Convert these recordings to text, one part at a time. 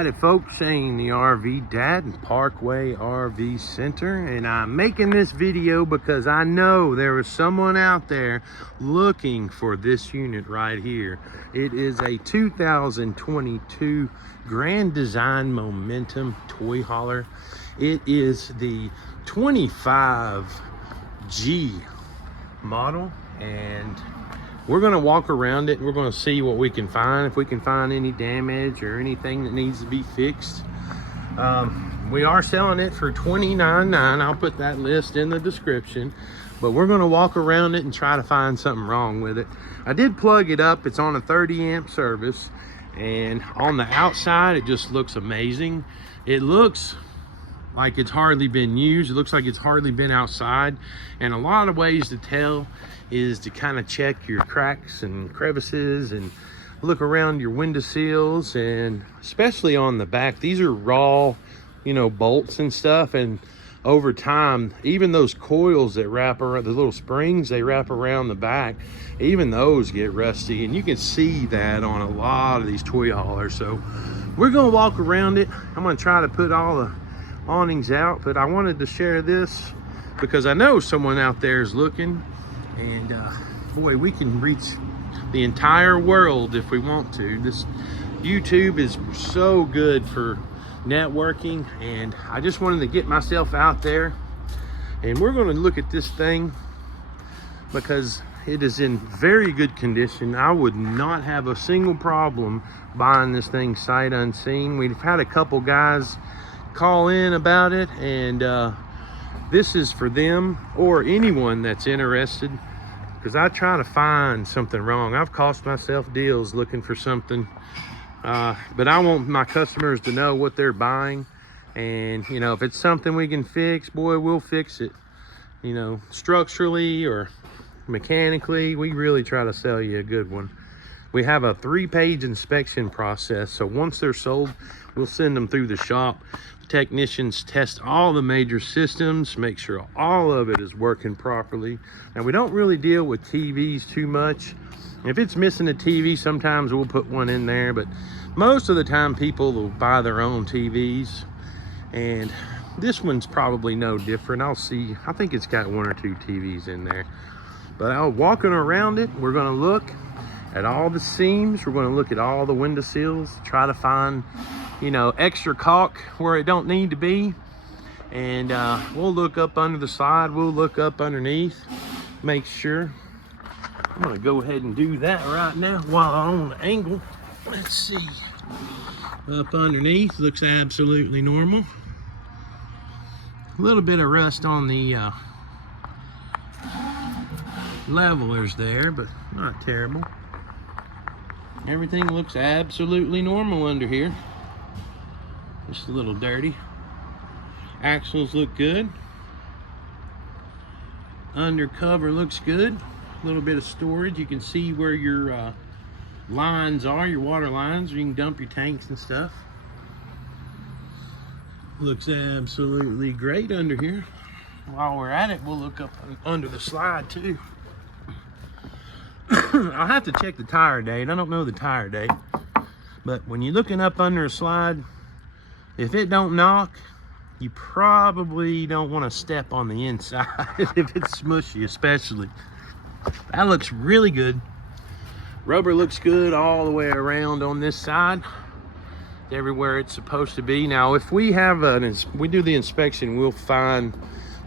Howdy folks, Shane the RV Dad in Parkway RV Center, and I'm making this video because I know there is someone out there looking for this unit right here. It is a 2022 Grand Design Momentum toy hauler. It is the 25G model, and we're going to walk around it and we're going to see what we can find, if we can find any damage or anything that needs to be fixed. We are selling it for $29.9. I'll put that list in the description, but we're going to walk around it and try to find something wrong with it. I did plug it up. It's on a 30 amp service, and on the outside it just looks amazing. It looks like it's hardly been used. It looks like it's hardly been outside, and a lot of ways to tell is to kind of check your cracks and crevices and look around your window sills, and especially on the back. These are raw, you know, bolts and stuff, and over time, even those coils that wrap around, the little springs they wrap around the back, even those get rusty, and you can see that on a lot of these toy haulers. So we're gonna walk around it. I'm gonna try to put all the awnings out, but I wanted to share this because I know someone out there is looking, and boy, we can reach the entire world if we want to. This YouTube is so good for networking, and I just wanted to get myself out there, and we're going to look at this thing because it is in very good condition. I would not have a single problem buying this thing sight unseen. We've had a couple guys call in about it, and this is for them or anyone that's interested, because I try to find something wrong. I've cost myself deals looking for something, but I want my customers to know what they're buying, and you know, if it's something we can fix, boy, we'll fix it. You know, structurally or mechanically, we really try to sell you a good one. We have a 3-page inspection process, so once they're sold, we'll send them through the shop. Technicians test all the major systems, make sure all of it is working properly. And we don't really deal with TVs too much. If it's missing a TV, sometimes we'll put one in there, but most of the time people will buy their own TVs, and this one's probably no different. I'll see, I think it's got 1 or 2 TVs in there. But I'll walking around it, we're gonna look at all the seams, we're gonna look at all the window sills, try to find, you know, extra caulk where it don't need to be, and we'll look up under the slide, we'll look up underneath, make sure. I'm gonna go ahead and do that right now while I'm on the angle. Let's see, up underneath looks absolutely normal. A little bit of rust on the levelers there, but not terrible. Everything looks absolutely normal under here. Just a little dirty. Axles look good. Undercover looks good. A little bit of storage. You can see where your lines are, your water lines, where you can dump your tanks and stuff. Looks absolutely great under here. While we're at it, we'll look up under the slide too. I'll have to check the tire date. I don't know the tire date, but when you're looking up under a slide, if it don't knock, you probably don't want to step on the inside if it's smushy, especially. That looks really good. Rubber looks good all the way around on this side, everywhere it's supposed to be. Now, if we have we do the inspection, we'll find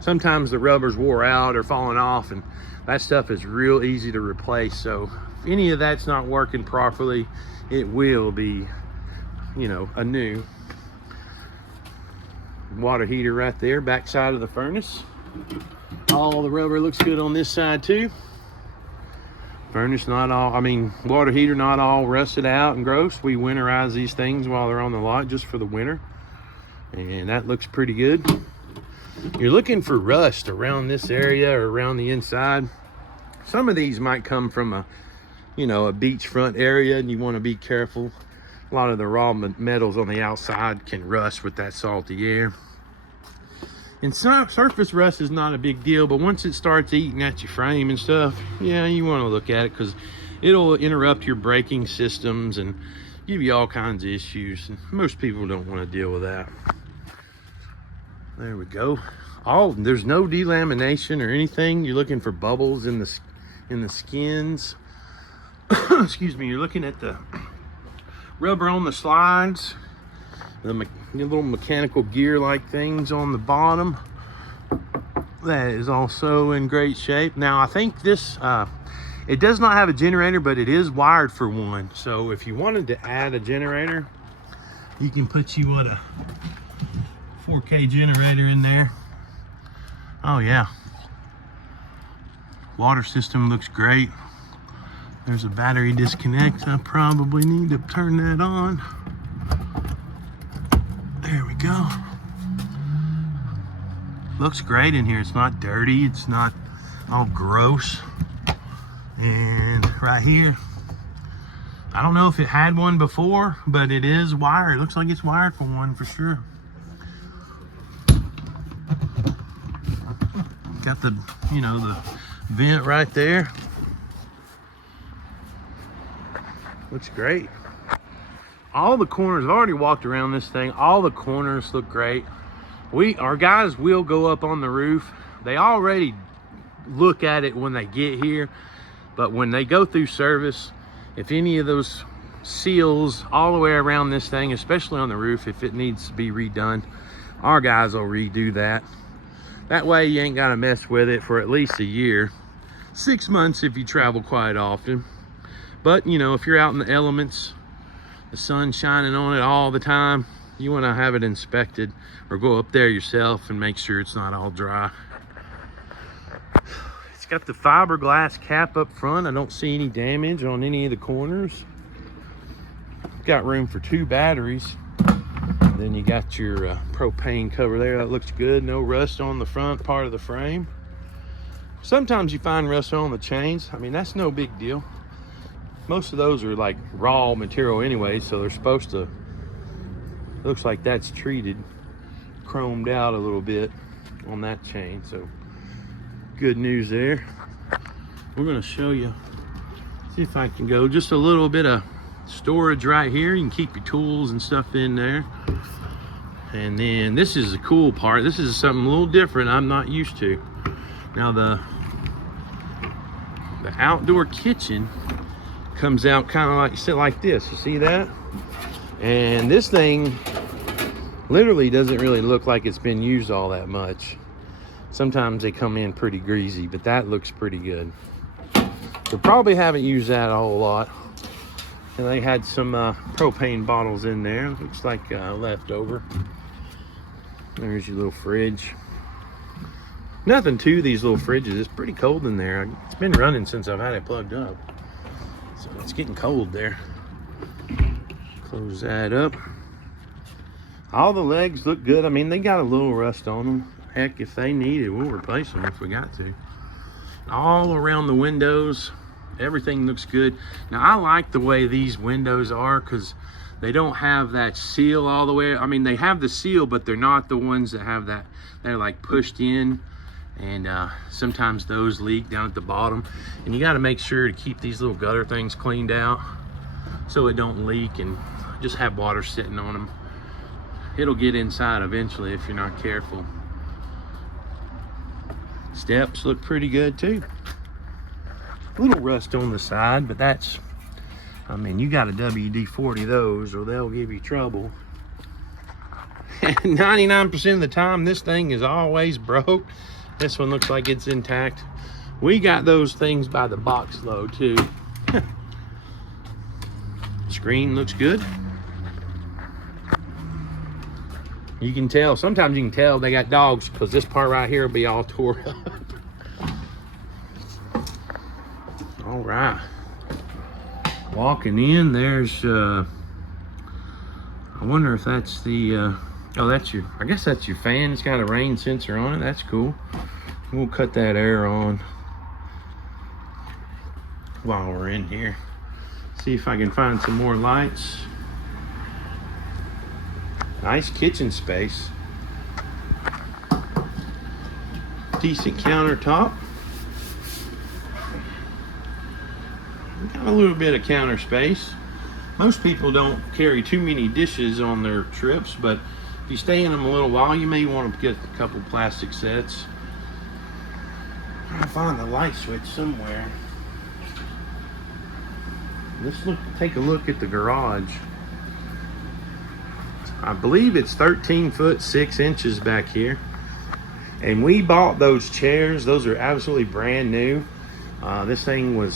sometimes the rubber's wore out or falling off, and that stuff is real easy to replace. So if any of that's not working properly, it will be, you know, a new water heater right there, back side of the furnace. All the rubber looks good on this side too. Furnace not all, I mean, water heater not all rusted out and gross. We winterize these things while they're on the lot just for the winter, and that looks pretty good. You're looking for rust around this area or around the inside. Some of these might come from a, you know, a beachfront area, and you want to be careful. A lot of the raw metals on the outside can rust with that salty air. And surface rust is not a big deal, but once it starts eating at your frame and stuff, yeah, you want to look at it, because it'll interrupt your braking systems and give you all kinds of issues, and most people don't want to deal with that. There we go. There's no delamination or anything. You're looking for bubbles in the skins. Excuse me. You're looking at the rubber on the slides, the little mechanical gear like things on the bottom. That is also in great shape. Now I think this it does not have a generator, but it is wired for one. So if you wanted to add a generator, you can put you a 4K generator in there. Oh yeah, water system looks great. There's a battery disconnect. I probably need to turn that on. There we go. Looks great in here. It's not dirty. It's not all gross. And right here, I don't know if it had one before, but it is wired. It looks like it's wired for one for sure. Got the, the vent right there. Looks great. All the corners, I've already walked around this thing. All the corners look great. Our guys will go up on the roof. They already look at it when they get here, but when they go through service, if any of those seals all the way around this thing, especially on the roof, if it needs to be redone, our guys will redo that. That way you ain't got to mess with it for at least a year. 6 months if you travel quite often. But if you're out in the elements, the sun's shining on it all the time, you want to have it inspected or go up there yourself and make sure it's not all dry. It's got the fiberglass cap up front. I don't see any damage on any of the corners. Got room for 2 batteries. Then you got your propane cover there. That looks good. No rust on the front part of the frame. Sometimes you find rust on the chains. I mean, that's no big deal. Most of those are like raw material anyway, so they're supposed to, it looks like that's treated, chromed out a little bit on that chain. So good news there. We're going to show you, see if I can go just a little bit of storage right here. You can keep your tools and stuff in there. And then this is the cool part. This is something a little different I'm not used to. Now the outdoor kitchen comes out kind of like this. You see that? And this thing literally doesn't really look like it's been used all that much. Sometimes they come in pretty greasy, but that looks pretty good. So probably haven't used that a whole lot. And they had some propane bottles in there. Looks like leftover. There's your little fridge. Nothing to these little fridges. It's pretty cold in there. It's been running since I've had it plugged up. So it's getting cold there. Close that up. All the legs look good. I mean, they got a little rust on them. Heck, if they need it, we'll replace them if we got to. All around the windows, everything looks good. Now, I like the way these windows are because they don't have that seal all the way. I mean, they have the seal, but they're not the ones that have that. They're like pushed in, and sometimes those leak down at the bottom. And you got to make sure to keep these little gutter things cleaned out so it don't leak and just have water sitting on them. It'll get inside eventually if you're not careful. Steps look pretty good too. A little rust on the side, but that's, I mean, you got a WD-40 those or they'll give you trouble. And 99% of the time, this thing is always broke. This one looks like it's intact. We got those things by the box load too. Screen looks good. You can tell, sometimes you can tell they got dogs because this part right here will be all tore up. All right. Walking in, there's, I wonder if that's the, oh, that's your, I guess that's your fan. It's got a rain sensor on it. That's cool. We'll cut that air on while we're in here. See if I can find some more lights. Nice kitchen space. Decent countertop. Got a little bit of counter space. Most people don't carry too many dishes on their trips, but if you stay in them a little while, you may want to get a couple plastic sets. I'm trying to find the light switch somewhere. Let's take a look at the garage. I believe it's 13 foot 6 inches back here. And we bought those chairs. Those are absolutely brand new. This thing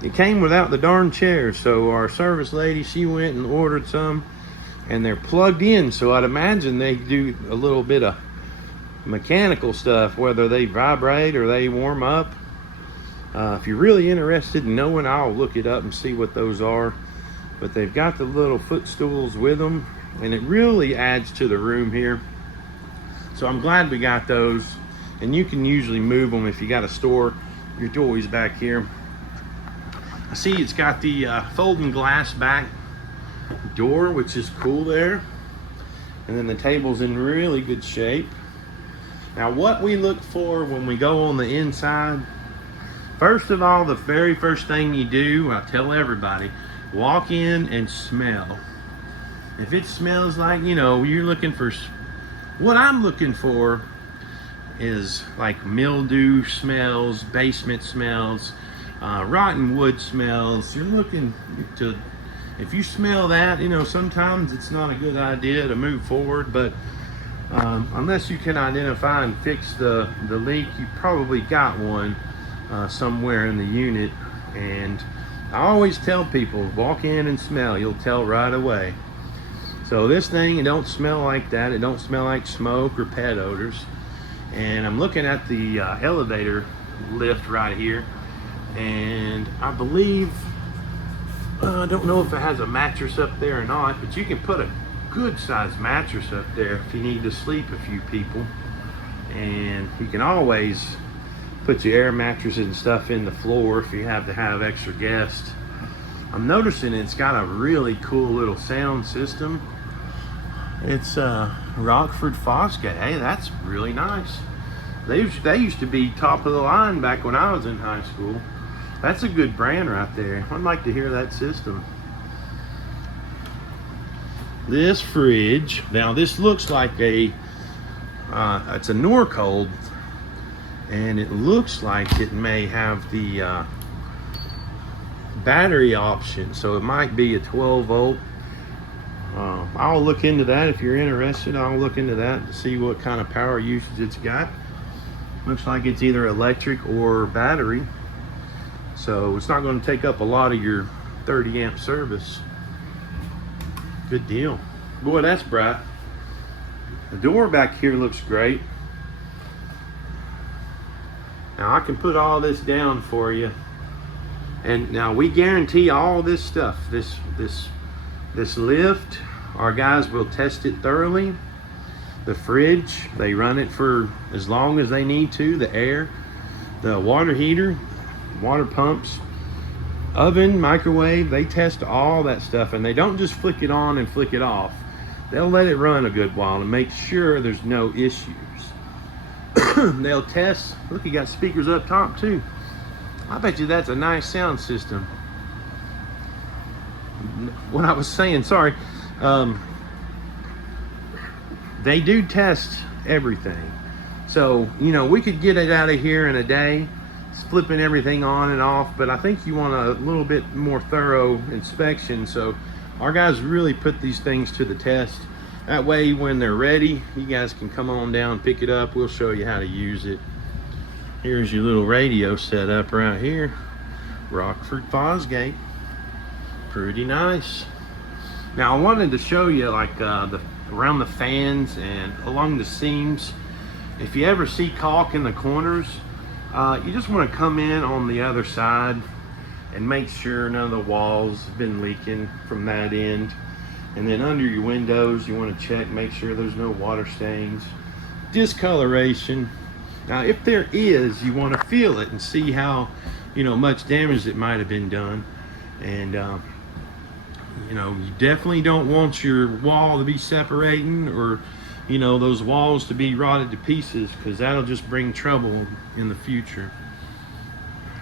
it came without the darn chair. So our service lady, she went and ordered some, and they're plugged in. So I'd imagine they do a little bit of mechanical stuff, whether they vibrate or they warm up. If you're really interested in knowing, I'll look it up and see what those are. But they've got the little footstools with them, and it really adds to the room here. So I'm glad we got those, and you can usually move them if you got to store your toys back here. I see it's got the folding glass back door, which is cool there. And then the table's in really good shape. Now what we look for when we go on the inside, first of all, the very first thing you do, I tell everybody, walk in and smell. If it smells like, you're looking for, what I'm looking for is like mildew smells, basement smells, rotten wood smells. You're looking to, if you smell that, sometimes it's not a good idea to move forward, but unless you can identify and fix the leak, you probably got one somewhere in the unit. And I always tell people, walk in and smell, you'll tell right away. So this thing, it don't smell like that. It don't smell like smoke or pet odors. And I'm looking at the elevator lift right here, and I believe, I don't know if it has a mattress up there or not, but you can put a good sized mattress up there if you need to sleep a few people. And you can always put your air mattresses and stuff in the floor if you have to have extra guests. I'm noticing it's got a really cool little sound system. It's Rockford Fosgate. Hey, that's really nice. They used to be top of the line back when I was in high school. That's a good brand right there. I'd like to hear that system. This fridge, now this looks like it's a Norcold, and it looks like it may have the battery option, so it might be a 12 volt. I'll look into that. If you're interested, I'll look into that to see what kind of power usage it's got. Looks like it's either electric or battery, so it's not going to take up a lot of your 30 amp service. Good deal. Boy, that's bright. The door back here looks great. Now I can put all this down for you, and now we guarantee all this stuff. This lift, our guys will test it thoroughly. The fridge, they run it for as long as they need to. The air, the water heater, water pumps, oven, microwave, they test all that stuff, and they don't just flick it on and flick it off. They'll let it run a good while and make sure there's no issues. They'll test. Look, you got speakers up top too. I bet you that's a nice sound system. What I was saying, sorry, they do test everything. So, we could get it out of here in a day, flipping everything on and off, but I think you want a little bit more thorough inspection. So our guys really put these things to the test. That way, when they're ready, you guys can come on down, pick it up. We'll show you how to use it. Here's your little radio setup right here. Rockford Fosgate. Pretty nice. Now I wanted to show you like around the fans and along the seams. If you ever see caulk in the corners, you just want to come in on the other side and make sure none of the walls have been leaking from that end. And then under your windows, you want to check, make sure there's no water stains, discoloration. Now, if there is, you want to feel it and see how, much damage that might have been done. And, you definitely don't want your wall to be separating, or, those walls to be rotted to pieces, because that'll just bring trouble in the future.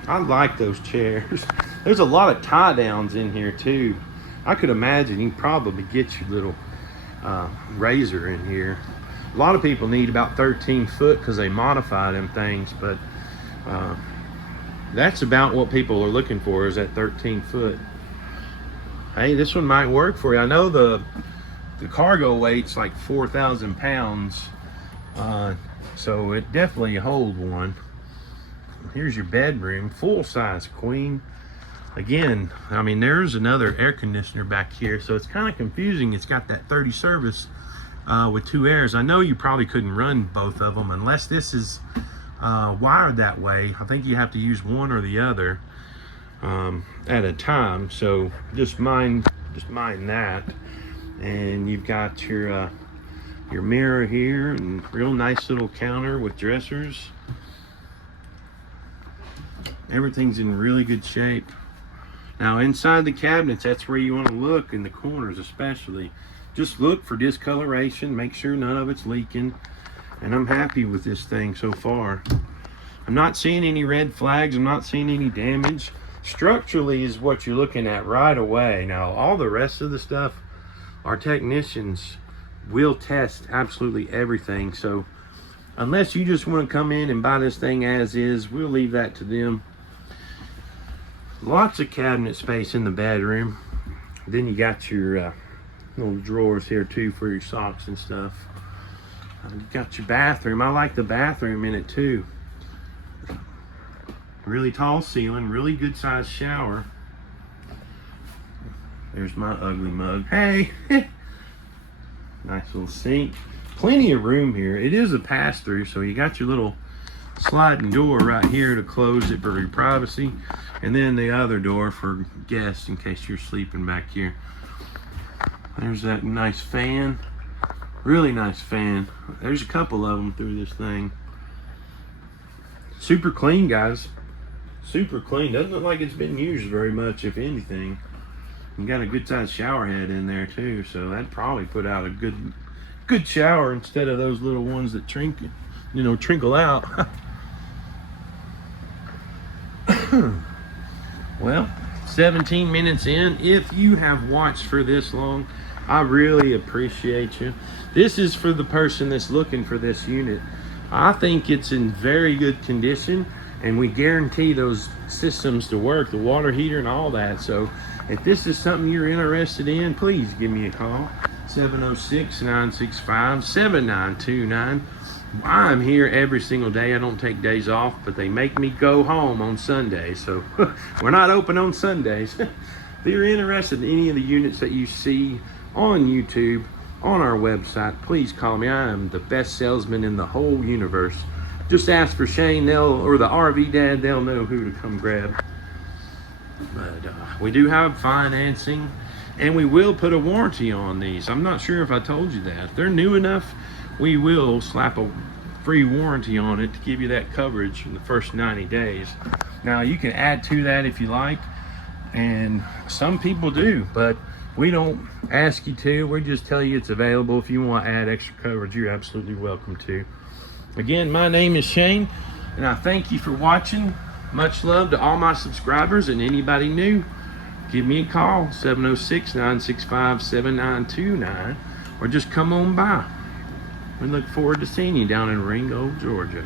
I like those chairs. There's a lot of tie downs in here too. I could imagine you probably get your little razor in here. A lot of people need about 13 foot because they modify them things, but that's about what people are looking for, is that 13 foot. Hey, this one might work for you. I know the cargo weight's like 4,000 pounds, so it definitely hold one. Here's your bedroom, full size queen. Again, I mean, there's another air conditioner back here, so it's kind of confusing. It's got that 30 service with 2 airs. I know you probably couldn't run both of them unless this is wired that way. I think you have to use one or the other at a time, so just mind that. And you've got your mirror here, and real nice little counter with dressers. Everything's in really good shape. Now inside the cabinets, that's where you want to look, in the corners especially. Just look for discoloration, make sure none of it's leaking. And I'm happy with this thing so far. I'm not seeing any red flags, I'm not seeing any damage. Structurally is what you're looking at right away. Now all the rest of the stuff, our technicians will test absolutely everything. So unless you just want to come in and buy this thing as is, we'll leave that to them. Lots of cabinet space in the bedroom. Then you got your little drawers here too for your socks and stuff. You got your bathroom. I like the bathroom in it too. Really tall ceiling, really good sized shower. There's my ugly mug. Hey! Nice little sink. Plenty of room here. It is a pass-through, so you got your little sliding door right here to close it for your privacy, and then the other door for guests in case you're sleeping back here. There's that nice fan. Really nice fan. There's a couple of them through this thing. Super clean, guys. Super clean. Doesn't look like it's been used very much, if anything. You got a good sized shower head in there too, so that'd probably put out a good shower instead of those little ones that trickle out. Well, 17 minutes in. If you have watched for this long, I really appreciate you. This is for the person that's looking for this unit. I think it's in very good condition, and we guarantee those systems to work, the water heater and all that. So if this is something you're interested in, please give me a call. 706-965-7929. I'm here every single day. I don't take days off, but they make me go home on Sundays, so we're not open on Sundays. If you're interested in any of the units that you see on YouTube, on our website, please call me. I am the best salesman in the whole universe. Just ask for Shane, or the RV Dad, they'll know who to come grab. But we do have financing, and we will put a warranty on these. I'm not sure if I told you that. If they're new enough, we will slap a free warranty on it to give you that coverage in the first 90 days. Now you can add to that if you like, and some people do, but we don't ask you to. We just tell you it's available. If you want to add extra coverage, you're absolutely welcome to. Again, my name is Shane, and I thank you for watching. Much love to all my subscribers, and anybody new, give me a call, 706-965-7929, or just come on by. We look forward to seeing you down in Ringo, Georgia.